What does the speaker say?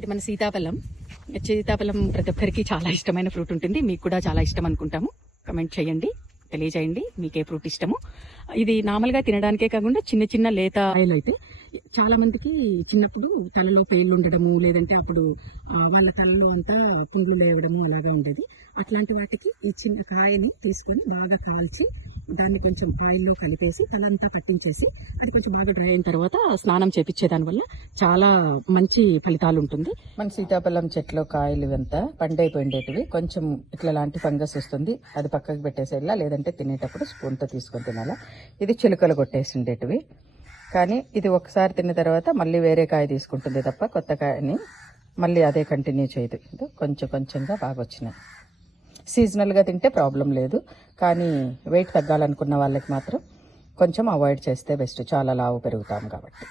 ఇది మన సీతాఫలం సీతాఫలం ప్రతి ఒక్కరికి చాలా ఇష్టమైన ఫ్రూట్ ఉంటుంది. మీకు కూడా చాలా ఇష్టం అనుకుంటాము. కమెంట్ చేయండి తెలియజేయండి. మీకు ఏ ఫ్రూట్ ఇష్టము. ఇది నార్మల్గా తినడానికే కాకుండా చిన్న చిన్న లేత ఆయిల్ అయితే చాలా మందికి చిన్నప్పుడు తలలో పేర్లు ఉండడము లేదంటే అప్పుడు వాళ్ళ తలలో అంతా పుండ్లు లేవడము అలాగా ఉండేది. అట్లాంటి వాటికి ఈ చిన్న కాయని తీసుకొని బాగా కాల్చి దాన్ని కొంచెం ఆయిల్లో కలిపేసి తలంతా పట్టించేసి అది కొంచెం బాగా డ్రై అయిన తర్వాత స్నానం చేపించేదాని వల్ల చాలా మంచి ఫలితాలు ఉంటుంది. మన సీతాఫలం చెట్లో కాయలు ఇవంతా పండైపోయిండేటివి. కొంచెం ఇట్లా లాంటి ఫంగస్ వస్తుంది. అది పక్కకు పెట్టేసేలా లేదంటే తినేటప్పుడు స్పూన్తో తీసుకొని తినాలా? ఇది చిలుకలు కొట్టేసిండేటివి. కానీ ఇది ఒకసారి తిన్న తర్వాత మళ్ళీ వేరే కాయ తీసుకుంటుంది తప్ప కొత్త కాయని మళ్ళీ అదే కంటిన్యూ చేయదు. కొంచెం కొంచెంగా బాగా వచ్చినాయి. సీజనల్గా తింటే ప్రాబ్లం లేదు. కానీ వెయిట్ తగ్గాలనుకున్న వాళ్ళకి మాత్రం కొంచెం అవాయిడ్ చేస్తే బెస్ట్ చాలా లావు పెరుగుతాం కాబట్టి.